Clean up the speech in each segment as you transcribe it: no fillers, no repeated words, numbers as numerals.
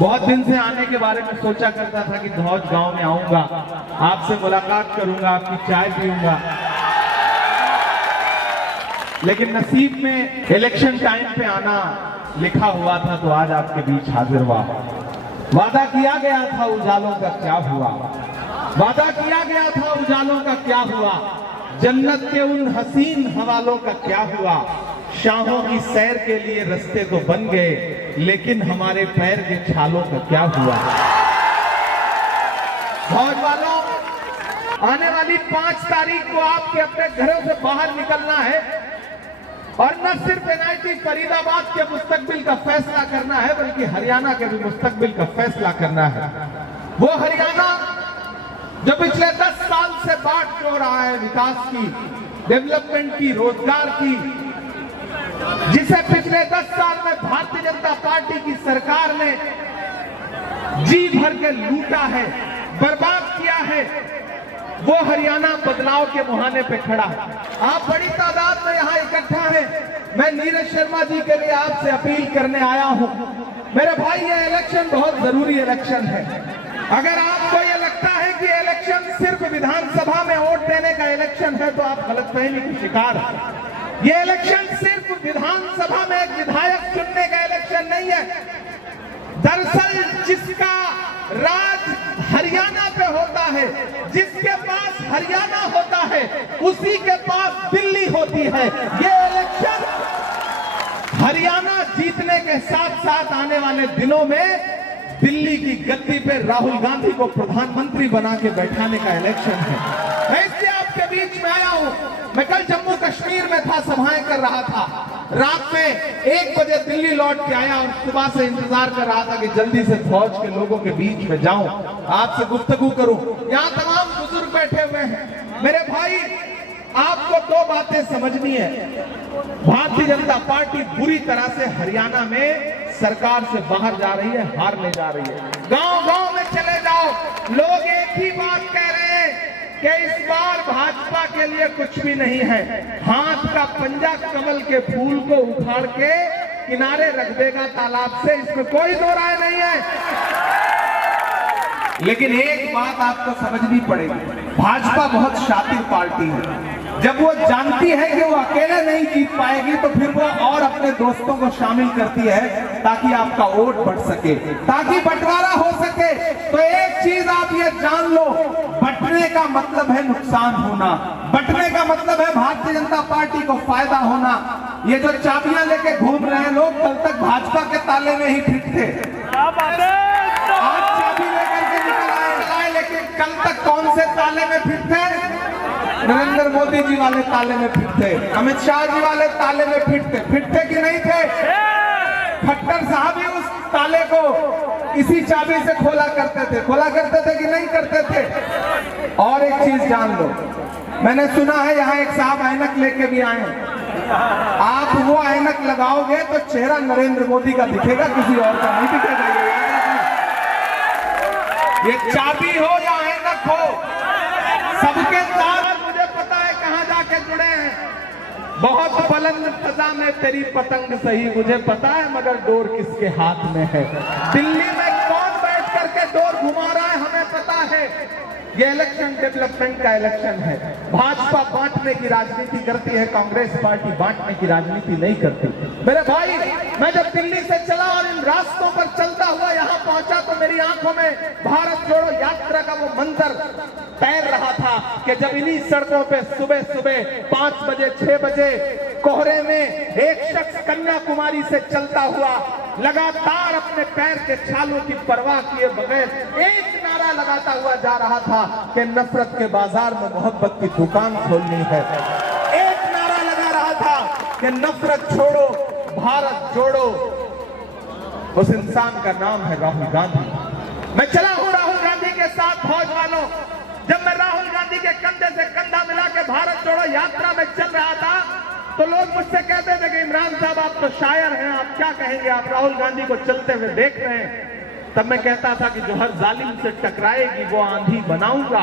बहुत दिन से आने के बारे में सोचा करता था कि धौज गांव में आऊंगा, आपसे मुलाकात करूंगा, आपकी चाय पीऊंगा, लेकिन नसीब में इलेक्शन टाइम पे आना लिखा हुआ था, तो आज आपके बीच हाजिर हुआ। वादा किया गया था उजालों का क्या हुआ, वादा किया गया था उजालों का क्या हुआ, जन्नत के उन हसीन हवालों का क्या हुआ। शाहों की सैर के लिए रास्ते तो बन गए, लेकिन हमारे पैर के छालों का क्या हुआ। फौज वालों, आने वाली 5 तारीख को आपके अपने घरों से बाहर निकलना है और न सिर्फ एनआईटी फरीदाबाद के मुस्तकबिल का फैसला करना है, बल्कि हरियाणा के भी मुस्तकबिल का फैसला करना है। वो हरियाणा जो पिछले 10 साल से बाट जो रहा है विकास की, डेवलपमेंट की, रोजगार की, जिसे पिछले 10 साल में भारतीय जनता पार्टी की सरकार ने जी भर के लूटा है, बर्बाद किया है, वो हरियाणा बदलाव के मुहाने पे खड़ा है। आप बड़ी तादाद में यहाँ इकट्ठा हैं। मैं नीरज शर्मा जी के लिए आपसे अपील करने आया हूँ। मेरे भाई, ये इलेक्शन बहुत जरूरी इलेक्शन है। अगर आपको ये लगता है कि इलेक्शन सिर्फ विधानसभा में वोट देने का इलेक्शन है, तो आप गलतफहमी के शिकार हैं। ये इलेक्शन सिर्फ विधानसभा में एक विधायक चुनने का इलेक्शन नहीं है। दरअसल जिसका राज हरियाणा पे होता है, जिसके पास हरियाणा होता है, उसी के पास दिल्ली होती है। ये इलेक्शन हरियाणा जीतने के साथ साथ आने वाले दिनों में दिल्ली की गद्दी पे राहुल गांधी को प्रधानमंत्री बना के बैठाने का इलेक्शन है। मैं इसलिए आपके बीच में आया हूं। मैं कल जम्मू कश्मीर में था, सभाएं कर रहा था। रात में 1 बजे दिल्ली लौट के आया और सुबह से इंतजार कर रहा था कि जल्दी से फौज के लोगों के बीच में जाऊं, आपसे गुफ्तगू करूं। यहाँ तमाम बुजुर्ग बैठे हुए हैं। मेरे भाई, आपको 2 बातें समझनी है। भारतीय जनता पार्टी बुरी तरह से हरियाणा में सरकार से बाहर जा रही है, हारने जा रही है। गांव गांव में चले जाओ, लोग एक ही बात कह रहे हैं कि इस बार भाजपा के लिए कुछ भी नहीं है। हाथ का पंजा कमल के फूल को उखाड़ के किनारे रख देगा तालाब से, इसमें कोई दो राय नहीं है। लेकिन एक बात आपको समझनी पड़ेगी, भाजपा बहुत शातिर पार्टी है। जब वो जानती है कि वो अकेले नहीं जीत पाएगी, तो फिर वो और अपने दोस्तों को शामिल करती है ताकि आपका वोट बढ़ सके, ताकि बंटवारा हो सके। तो एक चीज आप ये जान लो, बंटने का मतलब है नुकसान होना, बंटने का मतलब है भारतीय जनता पार्टी को फायदा होना। ये जो चाबियां लेके घूम रहे हैं लोग, कल तक भाजपा के ताले में ही फिट थे, आज चाबी लेकर के निकल आए, लेकिन कल तक कौन से ताले में फिट थे? नरेंद्र मोदी जी वाले ताले में फिट थे, अमित शाह जी वाले ताले में फिट थे कि नहीं थे? खट्टर साहब ही उस ताले को इसी चाबी से खोला करते थे कि नहीं करते थे? और एक चीज जान लो, मैंने सुना है यहाँ एक साहब ऐनक लेके भी आए हैं। आप वो ऐनक लगाओगे तो चेहरा नरेंद्र मोदी का दिखेगा, किसी और का नहीं दिखेगा। ये चाबी हो या ऐनक हो, सबके साथ मुझे पता है कहां जाके जुड़े हैं। बहुत बुलंद फजा में तेरी पतंग सही, मुझे पता है, मगर डोर किसके हाथ में है। दिल्ली में कौन बैठ करके डोर घुमा रहा है, हमें पता है। ये इलेक्शन डेवलपमेंट का इलेक्शन है। भाजपा बांटने की राजनीति करती है, कांग्रेस पार्टी बांटने की राजनीति नहीं करती। मेरे भाई, मैं जब दिल्ली से चला और इन रास्तों पर चलता हुआ यहाँ पहुंचा, तो मेरी आंखों में भारत जोड़ो यात्रा का वो मंजर तैर रहा था कि जब इन्हीं सड़कों पे सुबह सुबह 5 बजे 6 बजे कोहरे में एक शख्स कन्याकुमारी से चलता हुआ लगातार अपने पैर के छालों की परवाह किए बगैर एक नारा लगाता हुआ जा रहा था कि नफरत के बाजार में मोहब्बत की दुकान खोलनी है। एक नारा लगा रहा था कि नफरत छोड़ो, भारत जोड़ो। उस इंसान का नाम है राहुल गांधी। मैं चला हूं राहुल गांधी के साथ। फौज वालों, जब मैं राहुल गांधी के कंधे से कंधा मिला के भारत जोड़ो यात्रा में चल रहा था, तो लोग मुझसे कहते थे कि इमरान साहब आप तो शायर हैं, आप क्या कहेंगे, आप राहुल गांधी को चलते हुए देख रहे हैं। तब मैं कहता था कि जो हर जालिम से टकराएगी वो आंधी बनाऊंगा,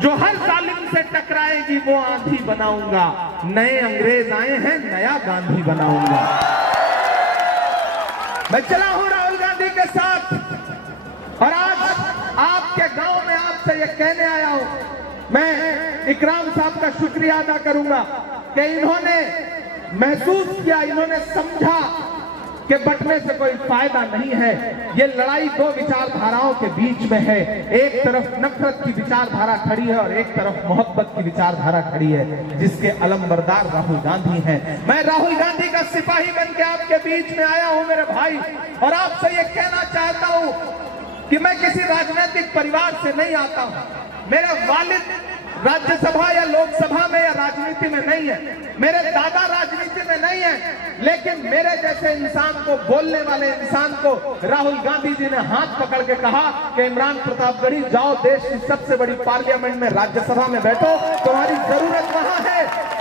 जो हर जालिम से टकराएगी वो आंधी बनाऊंगा। नए अंग्रेज आए हैं, नया गांधी बनाऊंगा। मैं चला हूं राहुल गांधी के साथ। और आज आपके गांव में आपसे ये कहने आया हूं, मैं इकराम साहब का शुक्रिया अदा करूंगा कि इन्होंने महसूस किया, इन्होंने समझा कि बंटने से कोई फायदा नहीं है। ये लड़ाई दो विचारधाराओं के बीच में है, एक तरफ नफरत की विचारधारा खड़ी है और एक तरफ मोहब्बत की विचारधारा खड़ी है, जिसके अलमबरदार राहुल गांधी हैं। मैं राहुल गांधी का सिपाही बन के आपके बीच में आया हूं मेरे भाई, और आपसे ये कहना चाहता हूं कि मैं किसी राजनीतिक परिवार से नहीं आता हूं। मेरे वालिद राज्यसभा या लोकसभा में या राजनीति में नहीं है, मेरे दादा राजनीति में नहीं है, लेकिन मेरे जैसे इंसान को, बोलने वाले इंसान को राहुल गांधी जी ने हाथ पकड़ के कहा कि इमरान प्रतापगढ़ी जाओ, देश की सबसे बड़ी पार्लियामेंट में, राज्यसभा में बैठो, तुम्हारी जरूरत वहां है।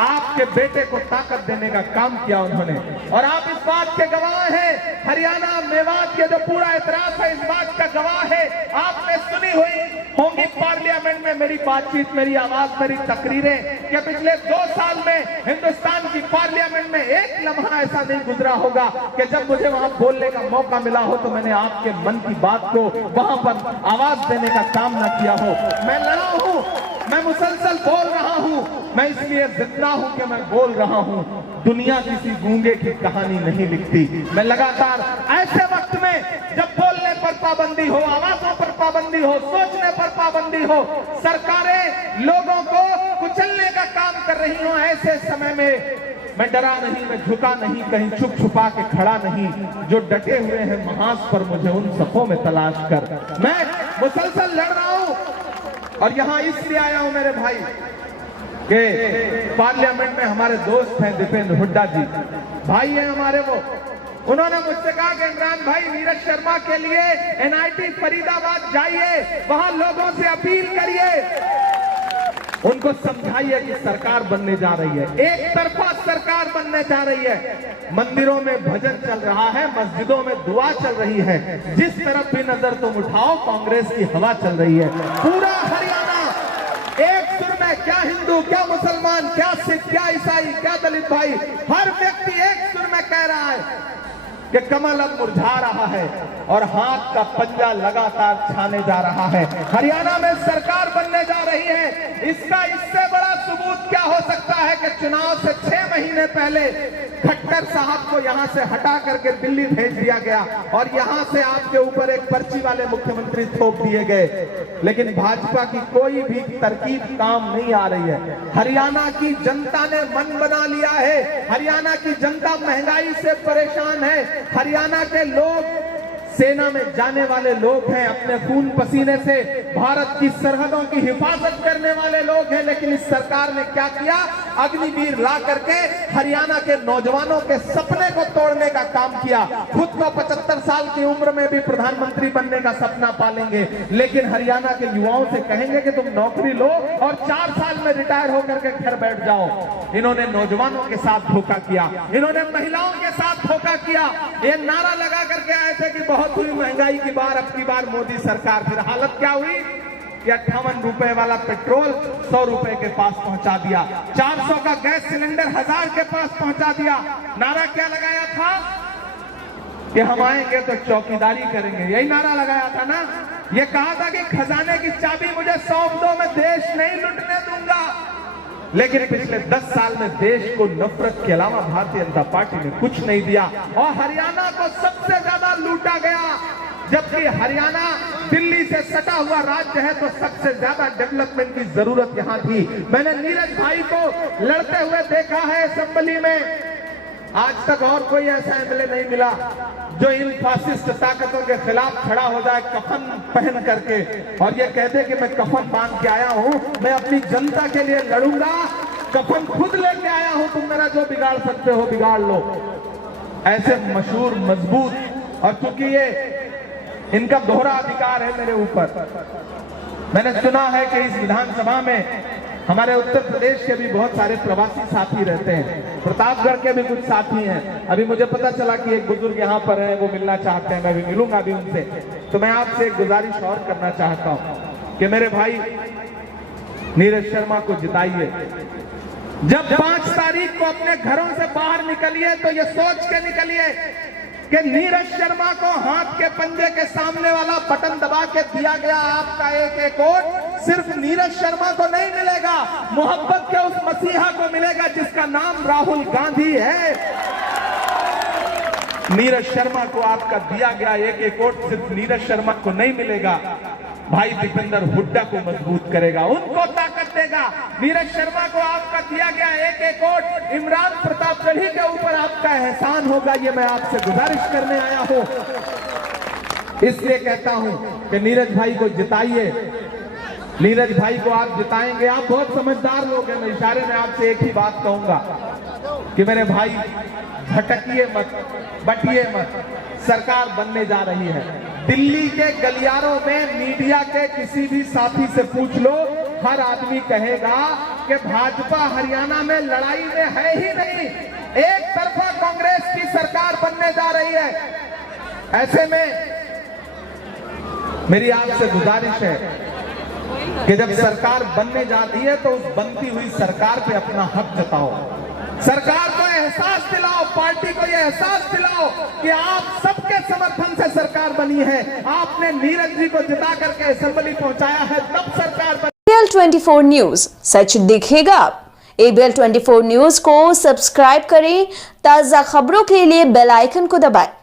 आपके बेटे को ताकत देने का काम किया उन्होंने, और आप इस बात के गवाह हैं। हरियाणा, मेवात के जो पूरा इतिहास है, इस बात का गवाह है। आपने सुनी हुई होंगी पार्लियामेंट में मेरी बातचीत, मेरी आवाज, मेरी तकरीरें, कि पिछले 2 साल में हिंदुस्तान की पार्लियामेंट में एक लम्हा ऐसा नहीं गुजरा होगा कि जब मुझे वहां बोलने का मौका मिला हो तो मैंने आपके मन की बात को वहां पर आवाज देने का काम न किया हो। मैं लड़ा हूं, मैं मुसलसल बोल रहा हूं, मैं इसलिए जिंदा हूं कि मैं बोल रहा हूं। दुनिया किसी गूंगे की कहानी नहीं लिखती। मैं लगातार ऐसे वक्त में जब बोलने पर पाबंदी हो, आवाजों पर पाबंदी हो, सोचने पर पाबंदी हो, सरकारें लोगों को कुचलने का काम कर रही हो, ऐसे समय में मैं डरा नहीं, मैं झुका नहीं, कहीं छुप छुपा के खड़ा नहीं। जो डटे हुए हैं महाज पर, मुझे उन सफों में तलाश कर, मैं मुसलसल लड़ रहा हूं। और यहां इसलिए आया हूं मेरे भाई कि पार्लियामेंट में हमारे दोस्त हैं दीपेंद्र हुड्डा जी, भाई हैं हमारे वो। उन्होंने मुझसे कहा कि इमरान भाई, नीरज शर्मा के लिए एनआईटी फरीदाबाद जाइए, वहां लोगों से अपील करिए, उनको समझाइए कि सरकार बनने जा रही है, एक तरफा सरकार बनने जा रही है। मंदिरों में भजन चल रहा है, मस्जिदों में दुआ चल रही है, जिस तरफ भी नजर तुम उठाओ कांग्रेस की हवा चल रही है। पूरा हरियाणा एक सुर में, क्या हिंदू, क्या मुसलमान, क्या सिख, क्या ईसाई, क्या दलित भाई, हर व्यक्ति एक सुर में कह रहा है कि कमल अब मुरझा रहा है और हाथ का पंजा लगातार छाने जा रहा है। हरियाणा में सरकार बनने जा रही है। इसका इससे बड़ा सबूत क्या हो सकता है कि चुनाव से 6 महीने पहले खट्टर साहब को यहां से हटा करके दिल्ली भेज दिया गया और यहां से आपके ऊपर एक पर्ची वाले मुख्यमंत्री थोप दिए गए। लेकिन भाजपा की कोई भी तरकीब काम नहीं आ रही है। हरियाणा की जनता ने मन बना लिया है। हरियाणा की जनता महंगाई से परेशान है। हरियाणा के लोग सेना में जाने वाले लोग हैं, अपने खून पसीने से भारत की सरहदों की हिफाजत करने वाले लोग हैं। लेकिन इस सरकार ने क्या किया, अग्निवीर ला करके हरियाणा के नौजवानों के सपने को तोड़ने का काम किया। खुद को 75 साल की उम्र में भी प्रधानमंत्री बनने का सपना पालेंगे, लेकिन हरियाणा के युवाओं से कहेंगे कि तुम नौकरी लो और 4 साल में रिटायर होकर के घर बैठ जाओ। इन्होंने नौजवानों के साथ धोखा किया, इन्होंने महिलाओं के साथ धोखा किया। ये नारा लगा करके आए थे कि बहुत हुई महंगाई की बार, अब की बार मोदी सरकार। फिर हालत क्या हुई कि 58 रुपए वाला पेट्रोल 100 रुपए के पास पहुंचा दिया, 400 का गैस सिलेंडर 1000 के पास पहुंचा दिया। नारा क्या लगाया था कि हम आएंगे तो चौकीदारी करेंगे, यही नारा लगाया था ना। ये कहा था कि खजाने की चाबी मुझे सौंप दो, मैं देश नहीं लुटने दूंगा। लेकिन पिछले 10 साल में देश को नफरत के अलावा भारतीय जनता पार्टी ने कुछ नहीं दिया और हरियाणा को सबसे ज्यादा लूटा गया। जबकि हरियाणा दिल्ली से सटा हुआ राज्य है तो सबसे ज्यादा डेवलपमेंट की जरूरत यहां थी। मैंने नीरज भाई को लड़ते हुए देखा है असेंबली में। आज तक और कोई ऐसा एमएलए नहीं मिला जो इन फासिस्ट ताकतों के खिलाफ खड़ा हो जाए कफन पहन करके और ये कहते कि मैं कफन बांध के आया हूं, मैं अपनी जनता के लिए लड़ूंगा, कफन खुद लेके आया हूं, तुम मेरा जो बिगाड़ सकते हो बिगाड़ लो। ऐसे मशहूर, मजबूत, और चूंकि ये इनका दोहरा अधिकार है मेरे ऊपर। मैंने सुना है कि इस विधानसभा में हमारे उत्तर प्रदेश के भी बहुत सारे प्रवासी साथी रहते हैं, प्रतापगढ़ के भी कुछ साथी हैं। अभी मुझे पता चला कि एक बुजुर्ग यहाँ पर है, वो मिलना चाहते हैं, मैं भी मिलूंगा अभी उनसे। तो मैं आपसे एक गुजारिश और करना चाहता हूँ कि मेरे भाई नीरज शर्मा को जिताइए। जब 5 तारीख को अपने घरों से बाहर निकलिए तो ये सोच के निकलिए कि नीरज शर्मा को हाथ के पंजे के सामने वाला बटन दबा के दिया गया आपका एक वोट सिर्फ नीरज शर्मा को नहीं मिलेगा, मोहब्बत के उस मसीहा को मिलेगा जिसका नाम राहुल गांधी है। नीरज शर्मा को आपका दिया गया एक वोट सिर्फ नीरज शर्मा को नहीं मिलेगा, भाई दीपेंद्र हुड्डा को मजबूत करेगा, उनको ताकत देगा। नीरज शर्मा को आपका दिया गया एक वोट इमरान प्रतापगढ़ी के ऊपर आपका एहसान होगा, ये मैं आपसे गुजारिश करने आया हूं। इसलिए कहता हूं कि नीरज भाई को जिताइए, नीरज भाई को आप जिताएंगे। आप बहुत समझदार लोग हैं, मैं इशारे में आपसे एक ही बात कहूंगा कि मेरे भाई भटकिए मत, बटिए मत, सरकार बनने जा रही है। दिल्ली के गलियारों में मीडिया के किसी भी साथी से पूछ लो, हर आदमी कहेगा कि भाजपा हरियाणा में लड़ाई में है ही नहीं, एक तरफा कांग्रेस की सरकार बनने जा रही है। ऐसे में मेरी आपसे गुजारिश है कि जब सरकार बनने जा रही है तो उस बनती हुई सरकार पे अपना हक जताओ, सरकार को एहसास दिलाओ, पार्टी को यह एहसास दिलाओ कि आप सबके समर्थन से सरकार बनी है। आपने नीरज जी को जिता करके असेंबली पहुंचाया है, तब सरकार बनी। ABL 24 न्यूज, सच दिखेगा आप। ABL 24 न्यूज को सब्सक्राइब करें, ताजा खबरों के लिए बेल आइकन को दबाएं।